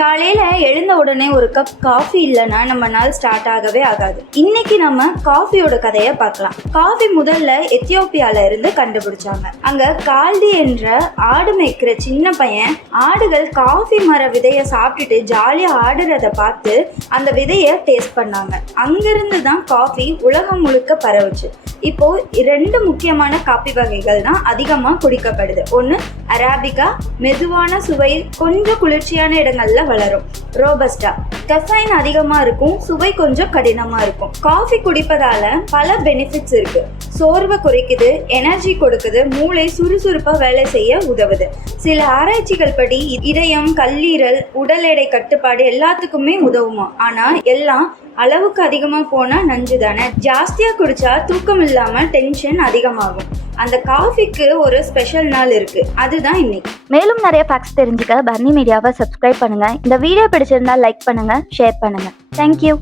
காலையில் எழுந்த உடனே ஒரு கப் காஃபி இல்லைன்னா நம்ம நாள் ஸ்டார்ட் ஆகவே ஆகாது. இன்னைக்கு நம்ம காஃபியோட கதையை பார்க்கலாம். காஃபி முதல்ல எத்தியோப்பியால இருந்து கண்டுபிடிச்சாங்க. அங்க கால்டி என்ற ஆடு மேய்க்கிற சின்ன பையன் ஆடுகள் காஃபி மர விதையை சாப்பிட்டுட்டு ஜாலியா ஆடுறத பார்த்து அந்த விதையை டேஸ்ட் பண்ணாங்க. அங்கிருந்து தான் காஃபி உலகம் முழுக்க பரவுச்சு. இப்போ 2 முக்கியமான காபி வகைகள் தான் அதிகமா குடிக்கப்படுது. ஒன்று அராபிகா, மெதுவான சுவை, கொஞ்சம் குளிர்ச்சியான இடங்கள்ல வளரும். ரோபஸ்டா, கெஃபைன் அதிகமா இருக்கும், சுவை கொஞ்சம் கடினமா இருக்கும். காஃபி குடிப்பதால பல பெனிஃபிட்ஸ் இருக்கு. சோர்வை குறைக்குது, எனர்ஜி கொடுக்குது, மூளை சுறுசுறுப்பா வேலை செய்ய உதவுது. சில ஆராய்ச்சிகள் படி இதயம், கல்லீரல், உடல் எடை கட்டுப்பாடு எல்லாத்துக்குமே உதவுமா. ஆனா எல்லாம் அளவுக்கு அதிகமா போனா நஞ்சு தானே. ஜாஸ்தியா குடிச்சா தூக்கம் இல்லாம டென்ஷன் அதிகமாகும். அந்த காஃபிக்கு ஒரு ஸ்பெஷல் நாள் இருக்கு, அதுதான் இன்னைக்கு. மேலும் நிறைய ஃபேக்ட்ஸ் தெரிஞ்சுக்க பர்னி மீடியாவை சப்ஸ்கிரைப் பண்ணுங்க. இந்த வீடியோ பிடிச்சிருந்தா லைக் பண்ணுங்க, ஷேர் பண்ணுங்க. தேங்க்யூ.